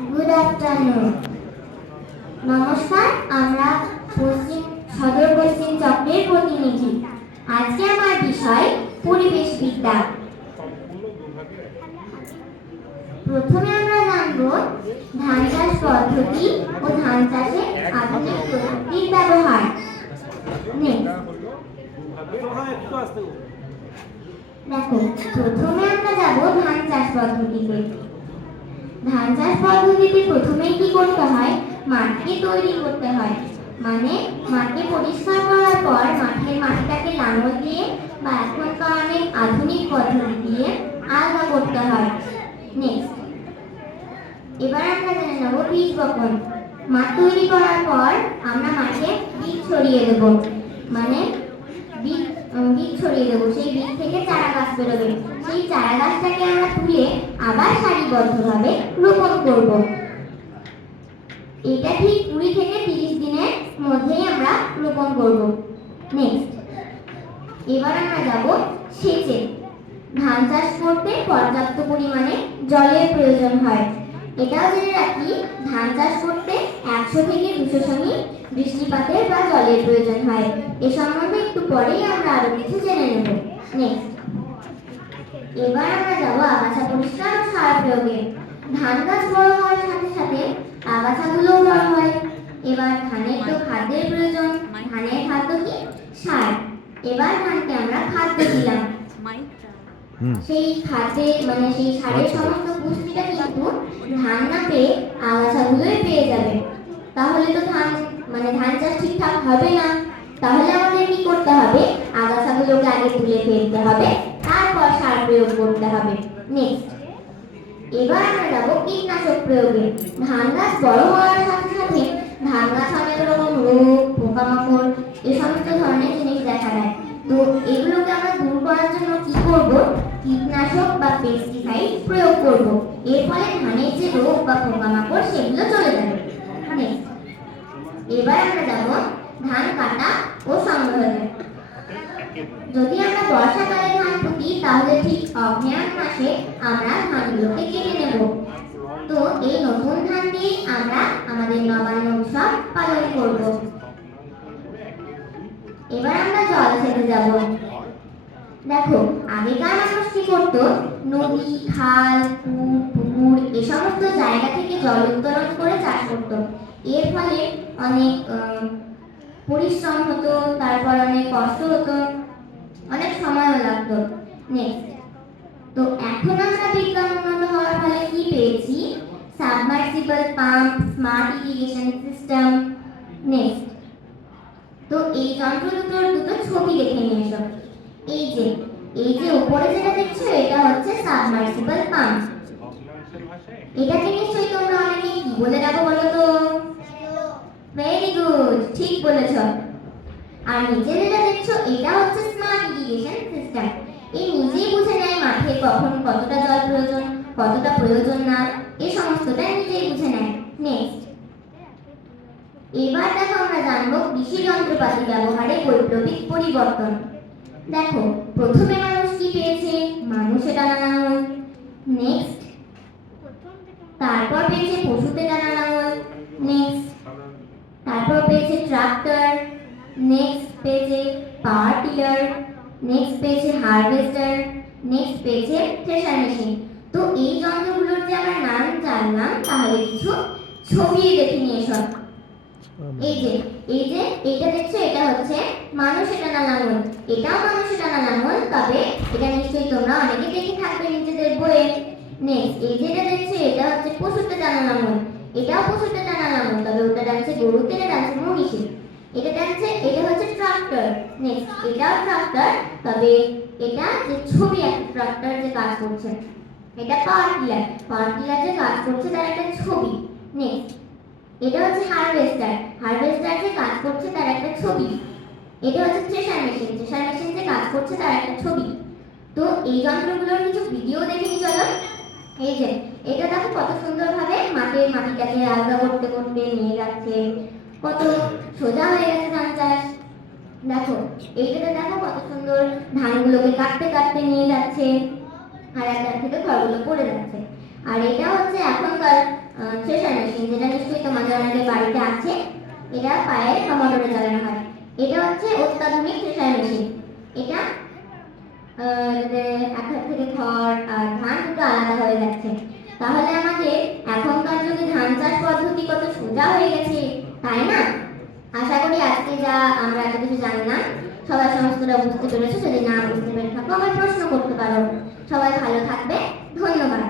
Good afternoon. নমস্কার, আমরা সদর পশ্চিম চক্রের প্রতিনিধি। আজকে আমার বিষয় পরিবেশ বিদ্যা। প্রথমে আমরা জানব ধান চাষ পদ্ধতি ও ধান চাষে আধুনিক প্রযুক্তির ব্যবহার। দেখো, প্রথমে আমরা যাব ধান চাষ পদ্ধতিতে। ধান চাষ পদ্ধতিতে প্রথমেই কি করতে হয়, মাটি তৈরি করতে হয়। মানে মাটি পরিষ্কার করার পর মাঠের মাটিটাকে লাঙল দিয়ে বা এখনকার অনেক আধুনিক পদ্ধতি দিয়ে আলগা করতে হয়। নেক্সট, এবার আমরা জেনে নেব বীজ বপন। মাঠ তৈরি করার পর আমরা মাঠে বীজ ছড়িয়ে দেব। মানে বীজ ছড়িয়ে দেবো, সেই বীজ থেকে চারা গাছ বেরোবে। সেই চারা গাছটাকে আমরা তুলে আবার সারিবদ্ধভাবে রোপণ করব। এটা ঠিক 20 থেকে 30 দিনের মধ্যেই আমরা রোপণ করব। নেক্সট, এবার আমরা যাব সেচে। ধান চাষ করতে পর্যাপ্ত পরিমাণে জলের প্রয়োজন হয়। এটাও জেনে রাখি, ধান চাষ করতে 100 থেকে 200 সেমি বৃষ্টিপাতের বা জলের প্রয়োজন হয়। এ সম্বন্ধে একটু পরেই আমরা আরো কিছু জেনে নেব। নেক্সট, এবার আমরা যাব আগাছা পরিষ্কার ও সার প্রয়োগে। ধান গাছ বড় হওয়ার সাথে সাথে আগাছাগুলোও বড় হয়। এবার ধানের তো খাদ্যের প্রয়োজন, ধানের খাদ্য কি? সার। এবার ধানকে আমরা খাদ্য দিলাম, সেই খাদ্যে সেই সারের সমস্ত পুষ্টিটা কিন্তু ধান না পেয়ে আগাছাগুলোই পেয়ে যাবে। তাহলে তো ধান চাষ ঠিকঠাক হবে না। তাহলে আমাদের কি করতে হবে, আগাছাগুলোকে আগে তুলে ফেলতে হবে, তারপর সার প্রয়োগ করতে হবে। নেক্সট, এবার আমরা যাব কীটনাশক প্রয়োগে। ধান গাছ বড় হওয়ার সাথে সাথে ধান গাছ অনেক রকম রোগ, পোকামাকড় এই সমস্ত ধরনের জিনিস দেখা দেয়। তো এগুলোকে আমরা দূর করার জন্য কি করব, কীটনাশক বা পেস্টিসাইড প্রয়োগ করব। এর ফলে ধানের যে রোগ বা পোকামাকড় সেগুলো চলে যাবে। নেক্সট, এবার আমরা যাব ধান কাটা ও সংগ্রহে। যদি আমরা বর্ষাকালে ধান পুঁতি তাহলে ঠিক অগ্রহায়ণ মাসে আমরা ধানগুলোকে কেটে নেব। তো এই নতুন ধান দিয়ে আমরা আমাদের নবান্ন উৎসব পালন করব। এবার আমরা জল সেচে যাব। দেখো, আগেকার মানুষ কি করতো, নদী, খাল, কূপ, পুকুর এই সমস্ত জায়গা থেকে জল উত্তোলন করে চাষ করতো। এর ফলে অনেক পরিশ্রম হতো, তারপর অনেক কষ্ট হতো, অনেক সময়ও লাগতো। নেক্সট, তো এখন আমরা বিজ্ঞান উন্নত হওয়ার ফলে কি পেয়েছি, submersible pump, smart irrigation system. Next, তো এই যন্ত্র দুটো ছবি দেখে নিয়ে এসো। এই যে উপরে যেটা দেখছো এটা হচ্ছে সাবমার্সিবল পাম্প। এটাকে নিশ্চয়ই তোমরা অনেকেই কি বলে ডাকো বলো তো? ভেরি গুড, ঠিক বলেছ। আর নিচে যেটা দেখছো এটা হচ্ছে স্মার্ট ইরিগেশন সিস্টেম। এই নিজেই বুঝে নেয় মাঠে কখন কতটা জল প্রয়োজন, কতটা প্রয়োজন না, এই সমস্তটা নিজেই বুঝে নেয়। নেক্সট, এবার দেখো আমরা জানবো কৃষি যন্ত্রপাতি ব্যবহারে বৈপ্লবিক পরিবর্তন। দেখো, প্রথমে মানুষ কি পেয়েছে, মানুষে টানা লাঙল। নেক্সট, তারপর পেয়েছে পশুতে টানা লাঙল। নেক্সট, তারপর পেয়েছে ট্রাক্টর। নেক্সট পেয়েছে পাওয়ার টিলার। নেক্সট পেয়েছে হারভেস্টার। নেক্সট পেয়েছে থ্রেশার মেশিন। তো এই যন্ত্রগুলোর যে আমরা নাম জানলাম, তাহলে কিছু ছবি দেখে নিয়ে এসো। এইটা দেখছো, এটা হচ্ছে মানুষে টানা লাঙল। এটাও মানুষে টানা লাঙল, তবে এটা নিশ্চয়ই তোমরা অনেকে দেখে থাকবে নিজেদের বইয়ে। নেক্সট, যেটা দেখছো এটা হচ্ছে পশুতে টানা লাঙল। এটাও পশুতে টানা লাঙল, তবে ওটা টানছে গরুতে, এটা টানছে মহিষে। এটা হচ্ছে ট্রাক্টর। নেক্সট, এটাও ট্রাক্টর, তবে এটা যে ছবি একটা ট্রাক্টর যে কাজ করছে। এটা পাওয়ার টিলার। পাওয়ার টিলার যে কাজ করছে তার একটা ছবি। নেক্সট, এটা হচ্ছে হারভেস্টার। হারভেস্টার যে কাজ করছে তার একটা ছবি। এটা হচ্ছে থ্রেশার মেশিন। থ্রেশার মেশিন যে কাজ করছে তার একটা ছবি। তো এই যন্ত্রগুলোর কিছু ভিডিও দেখে নি চলো। এটা দেখো কত সুন্দরভাবে মাটিটাকে আলগা করতে করতে নিয়ে যাচ্ছে, কত সোজা হয়ে গেছে ধান চাষ। দেখো, এইটাতে দেখো কত সুন্দর ধানগুলোকে কাটতে কাটতে নিয়ে যাচ্ছে, আর একটা থেকে খড়গুলো পড়ে যাচ্ছে। আর এটা হচ্ছে এখনকার পাওয়ার থ্রেশার মেশিন, যেটা নিশ্চয়ই তোমাদের অনেকের বাড়িতে আছে। এটা পায়ে বা মোটরে চালানো হয়। এটা হচ্ছে অত্যাধুনিক থ্রেশার মেশিন। এটা এক হাত থেকে খড় আর ধান দুটো আলাদা হয়ে যাচ্ছে। তাহলে আমাদের এখনকার যুগে ধান চাষ পদ্ধতি কত সোজা হয়ে গেছে, তাই না? আশা করি আজকে যা আমরা এত কিছু জানলাম সবাই সমস্তটা বুঝতে পেরেছো। যদি না বুঝতে পেরে থাকো আবার প্রশ্ন করতে পারো। সবাই ভালো থাকবে, ধন্যবাদ।